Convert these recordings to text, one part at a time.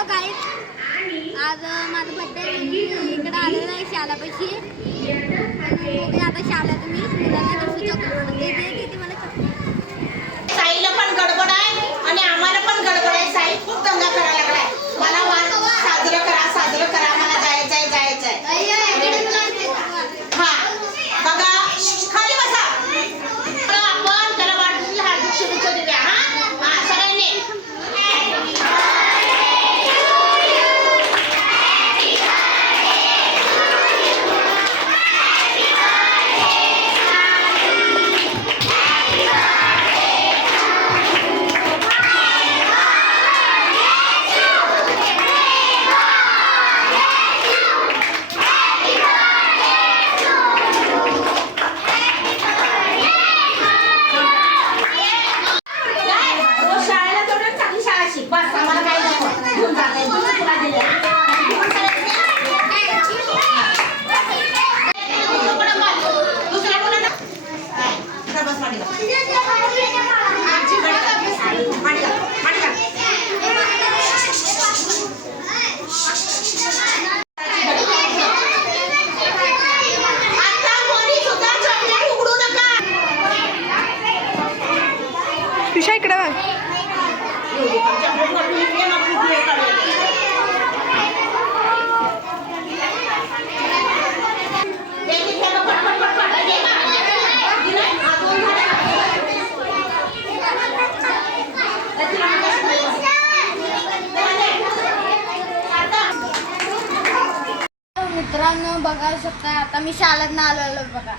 Hello guys, आज माझा birthday इकडे आलेला आहे शालापाशी. बघूया आता शाला तुम्ही मुलांना कसं चॉकलेट देते मला चॉकलेट. साईला पण गडबड आहे आणि आम्हाला पण गडबड आहे. साई खूप दंगा करायला लागलाय. मला साजरं करा मला जायचंय. हा बघा, खाली बसा. आपण त्याला वाढदिवसाला हार्दिक शुभेच्छा देऊया. हा सगळ्यांनी तुझ्या इकडे बघ. मित्रांनो बघा शकता, आता मी शाळेत आलेलो बघा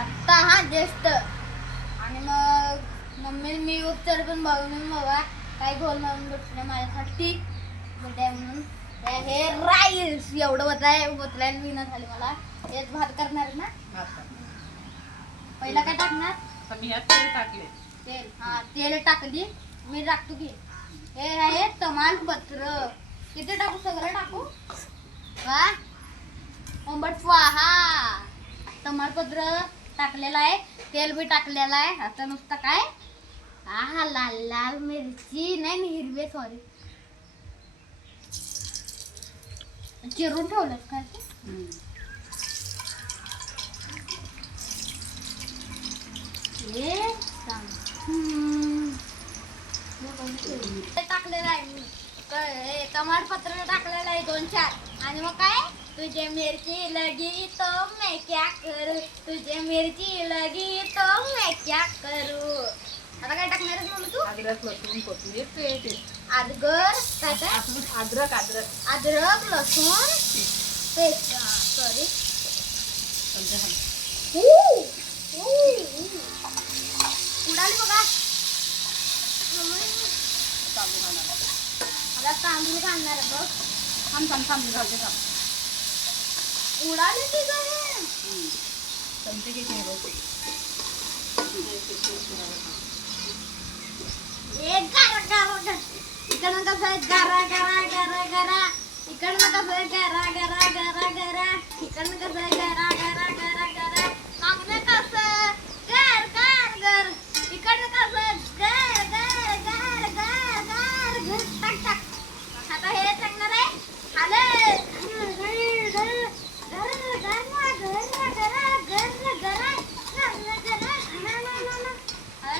आत्ता. हा जस्ट. आणि मग मम्मी मी उपचार पण बघून बघा काय गोल मारून भेटलं माझ्यासाठी बर्थडे म्हणून. हे राईस एवढं बोतलायला विना झाली मला. हेच भात करणार ना. पहिला काय टाकणार? तेल. हा तेल टाकली मी टाकतो की. हे आहे तमालपत्र. किती टाकू? सगळं टाकू का? स्वाहा. तमालपत्र टाकलेलं आहे, तेल बी टाकलेलं आहे. आता नुसतं काय लाल लाल मिरची नाही हिरवे सॉरी चिरून ठेवलं काय टाकलेलं आहे मी. तमालपत्र टाकलेलं आहे 2-4. आणि मग काय तुझे मिर्ची लगी तो मैं क्या करूं, तुझे मिर्ची लगी तो मैं क्या करूं. आता काय टाकणार आहेस मग तू? अद्रक लसूण कोथिंबीर पेस्ट. अद्रक लसूण पेस्ट. सॉरी उडाली बघा. आता तांदूळ घालणार आहे बघ. थांब घालते का? उडाली ती काय चमचे किती आहे बघ. इकडनं कसं आहे गरा गरा गरा गरा. इकडनं कसं आहे गरा गरा गरा गरा. इकडनं कसं आहे गरा गरा गरा गरा. मागणं कसं गर गर गर. इकडनं कसं गर गर गर गर गर गर. टाक टाक. आता हे टाकणार आहे खाले.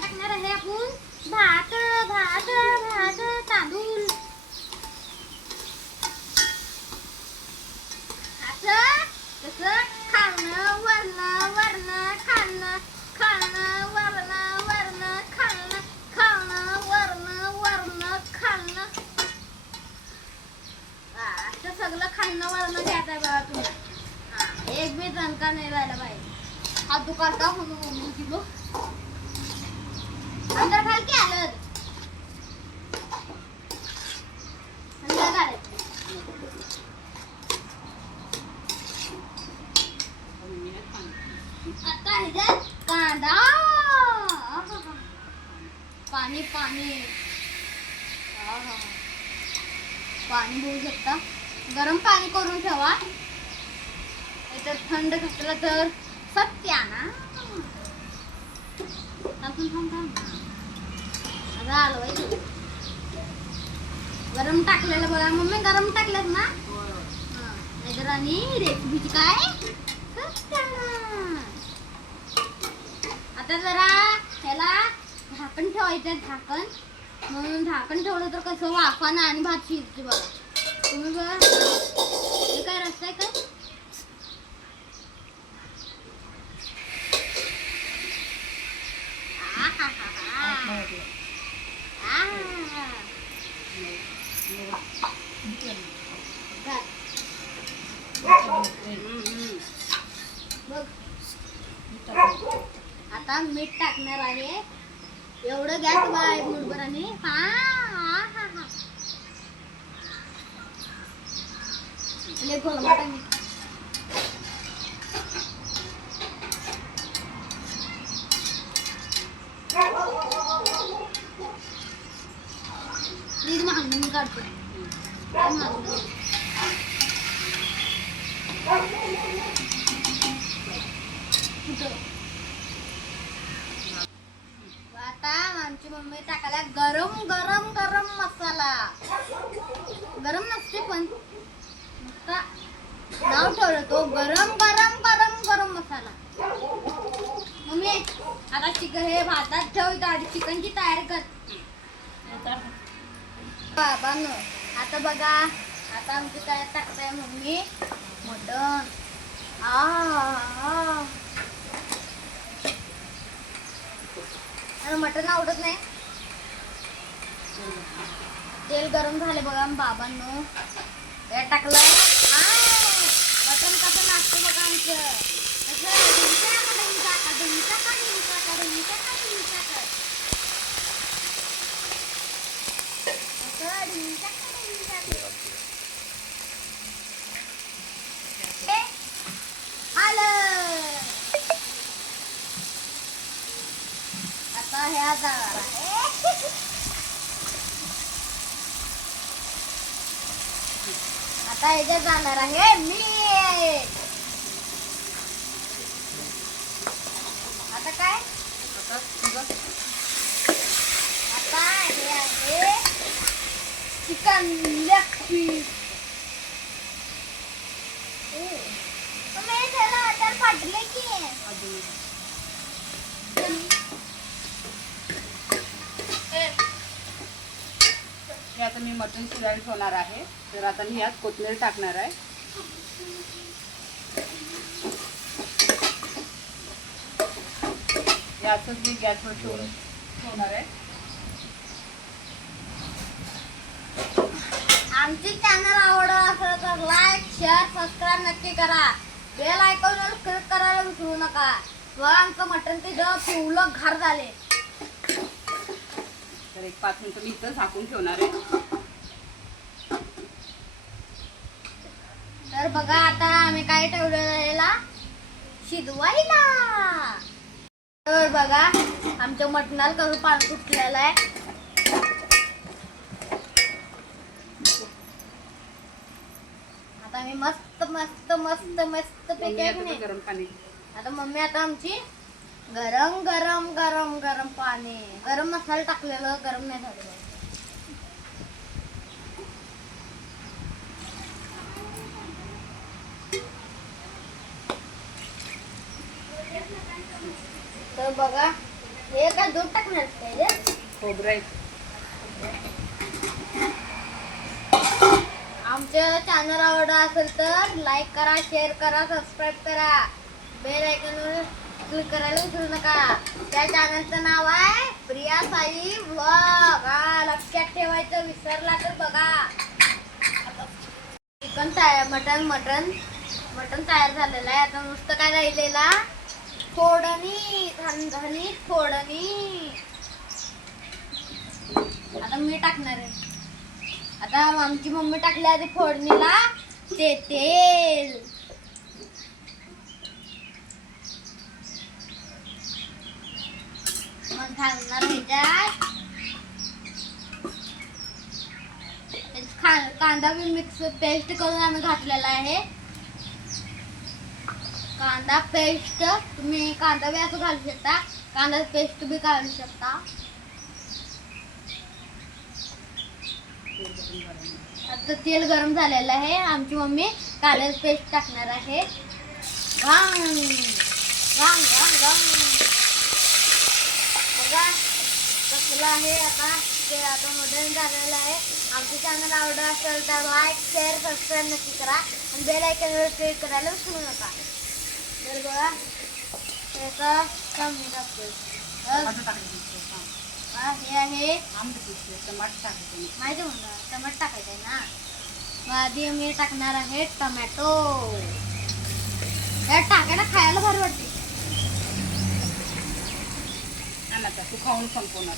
टाकणार आहे आपण भात भात भात तांदूळ. असं कसं खाणं वरण वरण खाणं खाणं वरण वरण खाणं खाणं वरण वरण खाणं. असं सगळं खाणं वरण घ्यायचं आहे बघा तुम्ही. हा एक बी दणका नाही राहिला पाहिजे. हा दुकान का म्हणून मम्मी की बघ अंदर घाल की आलं अंदर घाल. आता ह्याच्यात कांदा पाणी पाणी पाणी घेऊ शकता. गरम पाणी करून ठेवा. तर थंड घातलं तर सत्याना. आता हलवायचं. गरम टाकलेलं बघा मम्मी, गरम टाकलेत ना. हा. नाहीतर आणि रेसिपीची काय कष्टाळा. आता जरा ह्याला झाकण ठेवायचं, झाकण. म्हणून झाकण ठेवलं तर कसं वाफानं आणि भात शिजते बघा. तुम्ही बघा हे काय रस्ता आहे काय. आता मीठ टाकणार आहे. एवढं गॅस बाय मुठभराने. लय गोलमट आहे मीठ. प्लीज मागून काढतो. आता आमची मम्मी टाकायला गरम गरम गरम मसाला. गरम नसते पण नुसता नाव ठेवलं तो गरम गरम गरम गरम मसाला. मम्मी आता चिकन हे भातात ठेवतो आधी चिकनची तयारी कर. बाबांनो आता बघा आता आमची काय टाकताय मम्मी मटण. मटण आवडत नाही. तेल गरम झाले बघा बाबांनो. हे टाकलं. मटण कसं नाचतं बघा आमचं. आता ह्या जाणार आहे. आता ह्याच्या जाणार आहे मीठ. आता काय आता हे आहे चिकन लेग पीस. त्याला आता फाटले की हे आता मी मटण शिजायला ठेवणार आहे. तर आता मी यात कोथिंबीर टाकणार आहे. यातच मी गॅसवर ठेवणार आहे. आमची चॅनल आवडत असेल तर लाईक शेअर सबस्क्राईब नक्की करा. बेल आयकॉनवर क्लिक करायला विसरू नका. बघा आमचं मटण ते पिवलं घार झाले. तर एक 5 मिनिटं मी इथं झाकून ठेवणार आहे. तर बघा आता आम्ही काय ठेवलेला शिजवायला. तर बघा आमच्या मटणाला कसं पाणी सुटलेलं आहे. आता मी मस्त मस्त मस्त मस्त पैकी गरम पाणी. आता मम्मी आता आमची गरम गरम गरम गरम पाणी गरम मसाला टाकलेलं गरम नाही झालं. तर बघा हे काय दूध टाकणार काय खोबरं आहे. आमच्या चॅनल आवडला असेल तर लाईक करा शेअर करा सबस्क्राईब करा. बेल आयकॉनवर क्लिक करायला विसरू नका. त्या चॅनलचं नाव आहे प्रिया साई व्लॉग. लक्षात ठेवायचं विसरला तर बघा. चिकन तयार मटण तयार झालेलं आहे. आता नुसतं काय राहिलेला फोडणी झाली फोडणी. आता मी टाकणार आहे. आता आमची मम्मी टाकली आधी फोडणीला ते तेल. मग घालणार ह्याच्यात कांदा बी मिक्स पेस्ट करून आम्ही घातलेला आहे. कांदा पेस्ट तुम्ही कांदा बी असं घालू शकता. कांदा पेस्ट बी घालू शकता. मटण गरम. आता तेल गरम झालेलं आहे. आमची मम्मी कांद्याची पेस्ट टाकणार आहे. वांग वांग वांग वांग बघा कसलं आहे. आता ते आता मटण झालेलं आहे. आमचं चॅनल आवडत असेल तर लाईक शेअर सबस्क्राईब नक्की करा आणि बेल आयकॉनवर क्लिक करायला विसरू नका. तर बघा त्याचा कमी टाकतोय. टमाटर टाकायचं. हे आहे टमाटर टाकायचं. माहिती म्हणलं टमाटर टाकायचं आहे ना. मग आधी मी टाकणार आहे टमॅटो. या टाकायला खायला भारी वाटते. आता तू खाऊन संपवणार.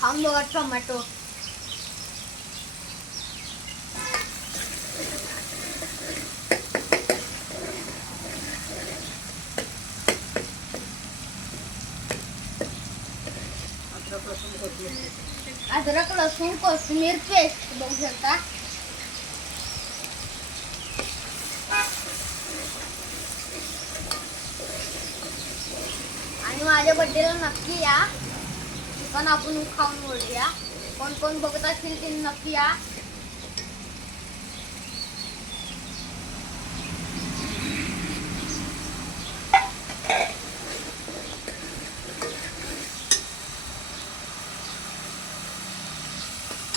खाऊन बघा टोमॅटो. अद्रक लसूण कोथिंबीर पेस्ट बघू शकता. आणि माझ्या बर्थडेला नक्की या. पण आपण खाऊन बोलूया. कोण कोण बघत असतील ते नक्की या.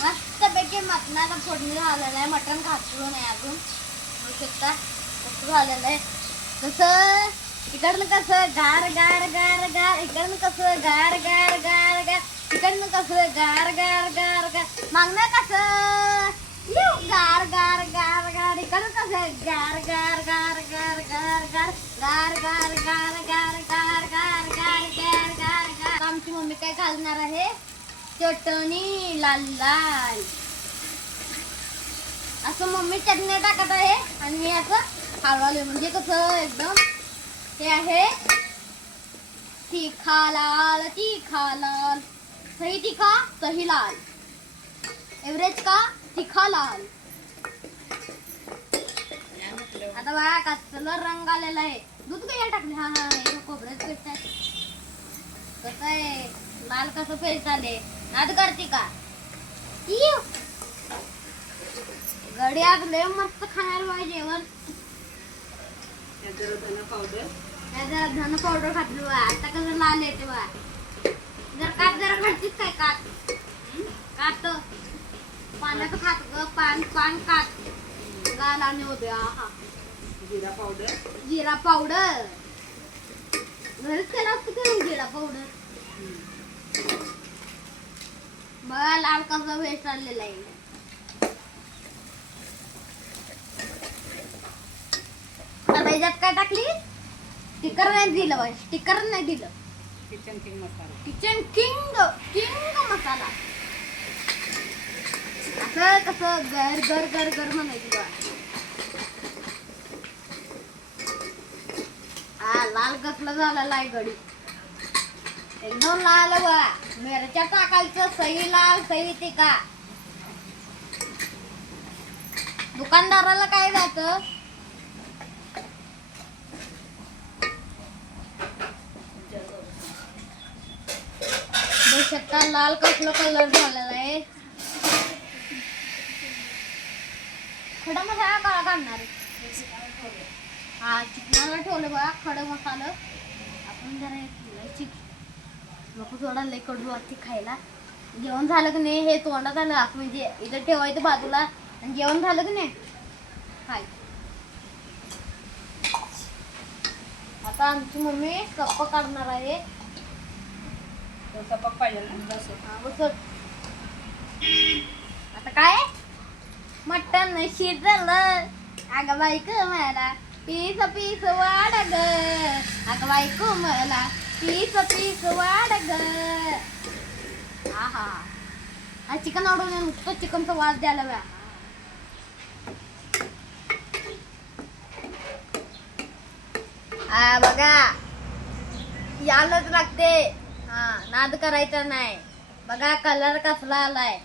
मस्तपैकी मटणाला फोडणी झालेलं आहे. मटण घातलं नाही अजून बघू शकता कसं झालेलं आहे. तसं इकडनं कसं गार गार गार गार इकडनं कसं गार गार गार गार इकडनं कसं गार गार गार गार मागणं कसं गार गार गार गार इकडनं कसं गार गार गार गार गार गार गार गार गार गार गार गार गार गार गार गार. आमची मम्मी काय घालणार आहे चटणी लाल लाल. असं मम्मी चटणी टाकत आहे आणि मी असं हलवाले म्हणजे कसं एकदम हे आहे तिखा लाल तिखा लाल. सही तिखा सही लाल. एव्हरेज का तिखा लाल. आता बघा कसलं रंग आलेला आहे. दूध काय टाकले. हा हा हे खोबऱ्याचं पेस्ट आहे. कसं आहे लाल कसं पेस्ट आले. नाद करते का गड्या लय मस्त खाणार बा जेवण. धन पावडर. जरा धन पावडर घातली बा. आता कसं लाल येते बा. जर कात जरा घालतीस काय कात कात पाण्याचं खात ग पान पान कात गाल आणि होते. हा जिरा पावडर. जिरा पावडर घरीच केला असतं का जिरा पावडर. बघा लाल कसं वेस्ट आणलेला आहे. आता याच्यात काय टाकली स्टिकर नाही दिलं बा. स्टिकर नाही दिलं. किचन किंग मसाला. किचन किंग किंग मसाला. असं कसं गर गर गर गर म्हणायचं बा. हा लाल कसलं झालेला आहे गडी एकदम लाल बा. मिरच्या टाकायचं सही लाल सही तिखा. दुकानदाराला काय जातं बघू शकता लाल कसलं कलर झालेला आहे. खडा मसाला काळा काढणार हा चिकनाला ठेवलं बघा. खडं मसाला आपण जरा चिक नको थोडा लय कडू वाटते खायला. जेवण झालं की नाही हे तोंडात आलं म्हणजे इथं ठेवायचं बाजूला आणि जेवण झालं की नाही खाय. आता आमची मम्मी कप्प काढणार आहे. सपक पाहिजे ना. आता काय मटण शिजलं. अगं बायको मला पीस पीस वाढ ग. अगं बायको मला पीस पीस वाढ ग. हा चिकन आवडून नुसतं चिकनचा वास द्यायला बा. हा बघा यायलाच लागते. हा नाद करायचा नाही. बघा कलर कसला आलाय.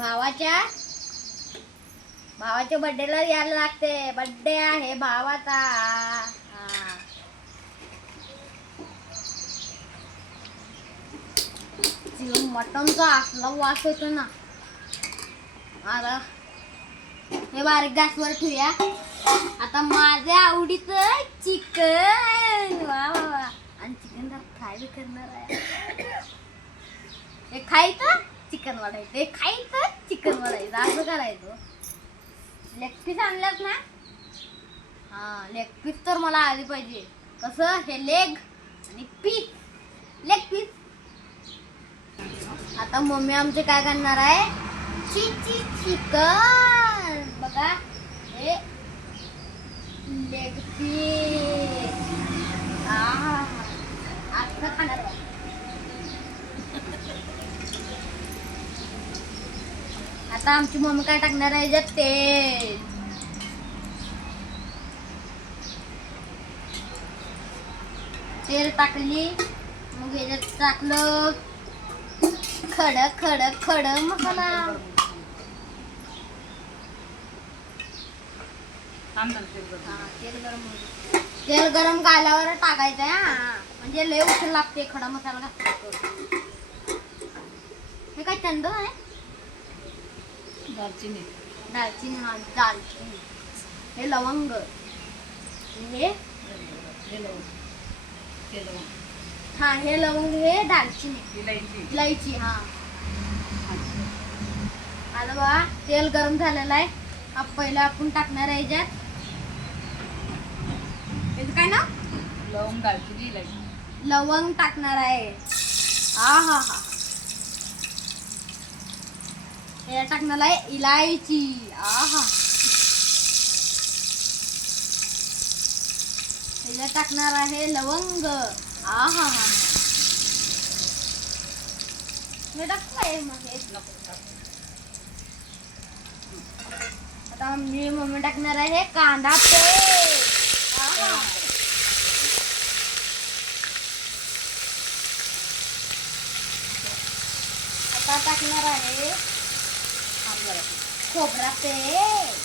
भावाच्या बर्थडेला यायला लागते. बर्थडे आहे भावाचा. हा. मटनचा असला वास येतो ना. आता हे बारीक गॅसवर ठेवूया. आता माझ्या आवडीचं चिकन. वा वा वा. आणि चिकन फ्राय बी करणार आहे. हे खायचं चिकन वाढायचं, हे खायचं चिकन वाढायचं, असं करायचं. लेग पीस आणल्यात ना. हा, लेग पीस तर मला आली पाहिजे. कसं हे लेग आणि पीस, लेग पीस. आता मम्मी आमचे काय करणार आहे, चिकन. बघा हे लेग पीस. असं खाणार आहे. आता आमची मम्मी काय टाकणार आहे याच्यात, तेल टाकली. मग याच्यात टाकलं खड मसाला. तेल गरम झाल्यावर टाकायचं आहे. म्हणजे लय उशीर लागते खडा मसाला घातला. हे काय थंड आहे. दालचिनी, हा दालचिनी. हे लवंग, हा हे लवंग, हे दालचिनी, इलायची. हा आता बघा तेल गरम झालेलं आहे. पहिला आपण टाकणार आहे याच्यात काय ना, लवंग, दालचिनी, इलायची. लवंग टाकणार आहे. हा. हे टाकणार आहे इलायची. हे टाकणार आहे लवंग. हे टाकलंय. मग हे आता मी मम्मी टाकणार आहे कांदा पेस्ट. आता टाकणार आहे खोबरा पेस्ट.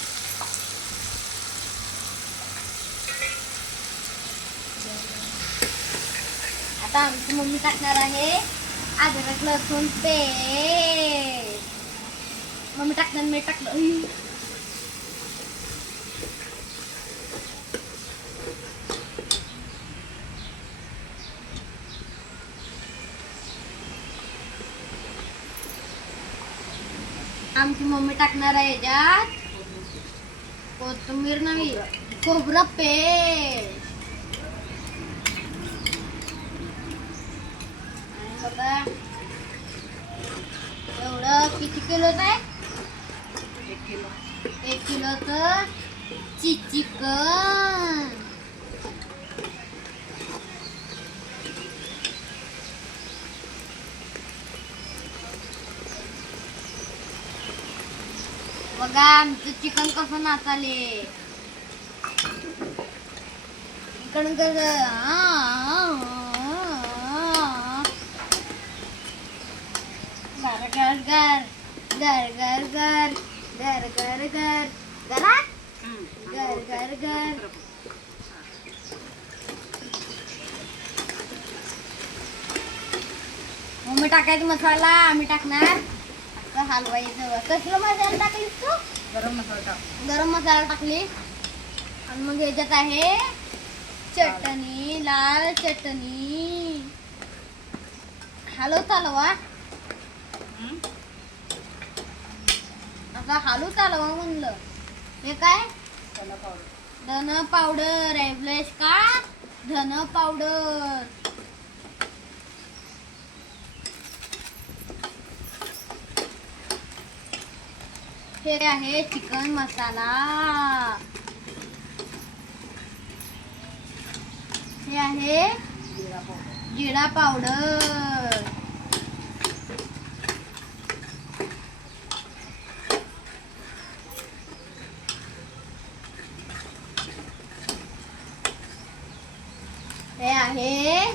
आता आमची मम्मी टाकणार आहे अद्रक लसूण पेस्ट. मम्मी टाकणार, मी टाकलं. आमची मम्मी टाकणार आहे याच्यात कोथिंबीर नवी, खोबरं पेस्ट. आणि बघा एवढं किती किलोचं आहे, 1 किलोचं चिकन. बघा आमचं चिकन कसं नाचाले. इकडून कसं गर गर गर गर गर गर गर गर गर गरा गर गर गर. मम्मी टाकायचं मसाला, आम्ही टाकणार. हलवायचं. कसला मसाला टाकलीस तू? गरम मसाला टाक. गरम मसाला टाकली. आणि मग याच्यात आहे चटणी, लाल चटणी. हलवा. आता हलवा म्हणलं. हे काय, धन पावडर. एव्हरेस्ट का धन पावडर. हे आहे चिकन मसाला. हे आहे जिरा पावडर. हे आहे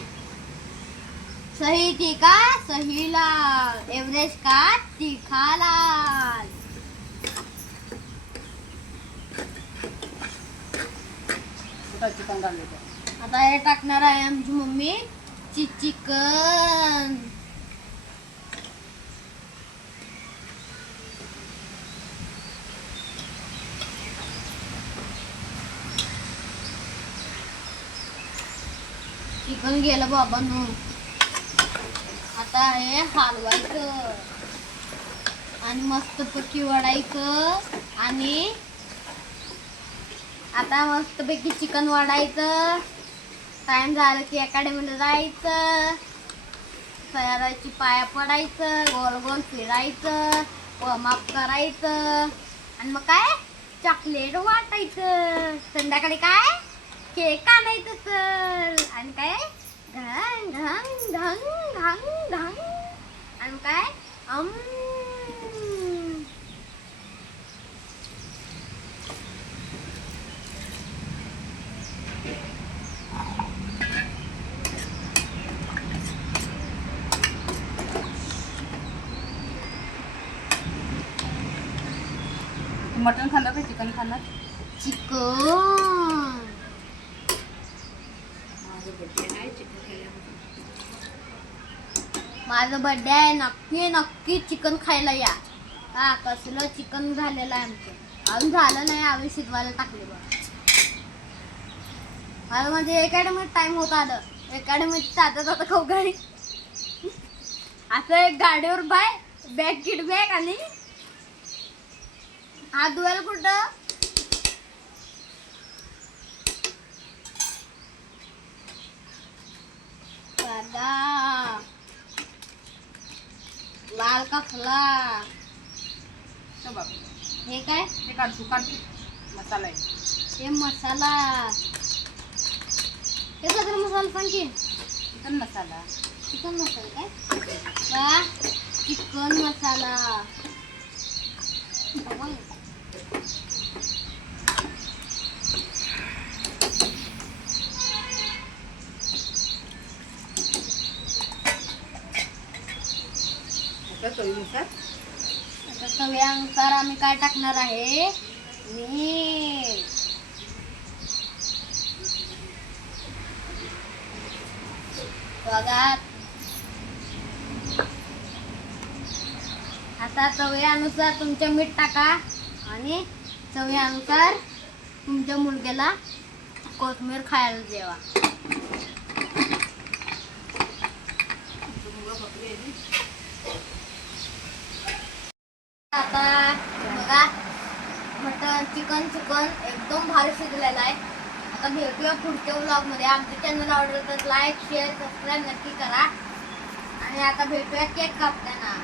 सही तीखा, सही लाल. एव्हरेस्ट का तीखा लाल. आता चिकन घालायचं. आता हे टाकणार आहे आमची मम्मी चिकन. चिकन गेलं बाबांनो. आता हे हलवायचं आणि मस्तपैकी वडायचं. आणि आता मस्तपैकी चिकन वाढायचं. टाइम झालं की अकॅडमीला जायचं. सयाराची पाया पडायचं. गोल गोल फिरायचं. वॉर्मअप करायचं. आणि मग काय चॉकलेट वाटायचं. संध्याकाळी काय केक आणायचं सर. आणि काय घांग घांग घांग घांग घांग. आणि काय मटण खाणार का चिकन खाणार? चिकन. माझं बर्थडे आहे. नक्की नक्की चिकन खायला या. हा कसलं चिकन झालेलं आहे आमचं. अजून झालं नाही. अजून शिजवायला टाकले बघ. मला म्हणजे अकॅडमीत टाइम होत आलं. अकॅडमीत जाता जाता खाऊ गाडी असं एक गाडीवर बाय बॅग किट बॅग. आणि हात धुवायला कुठं दादा लाल कसला. हे बघ, हे काय हे काढ तू काढ. मसाला आहे हे मसाला. हे सगळं मसाला सांग की. चिकन मसाला. चिकन मसाला काय का चिकन मसाला. बघ. आता चवीनुसार आता चवीनुसार आम्ही काय टाकणार आहे मीठ. बघा आता चवीनुसार तुमच्या मीठ टाका. आणि चवीनुसार तुमच्या मुलग्याला कोथिंबीर खायला जेवा. आता बघा मटन चिकन एकदम भारी शिजलेलं आहे. आता भेटूया पुढच्या व्लॉगमध्ये. आमच्या चॅनल आवडलं तर लाईक शेअर सबस्क्राईब नक्की करा. आणि आता भेटूया केक कापताना.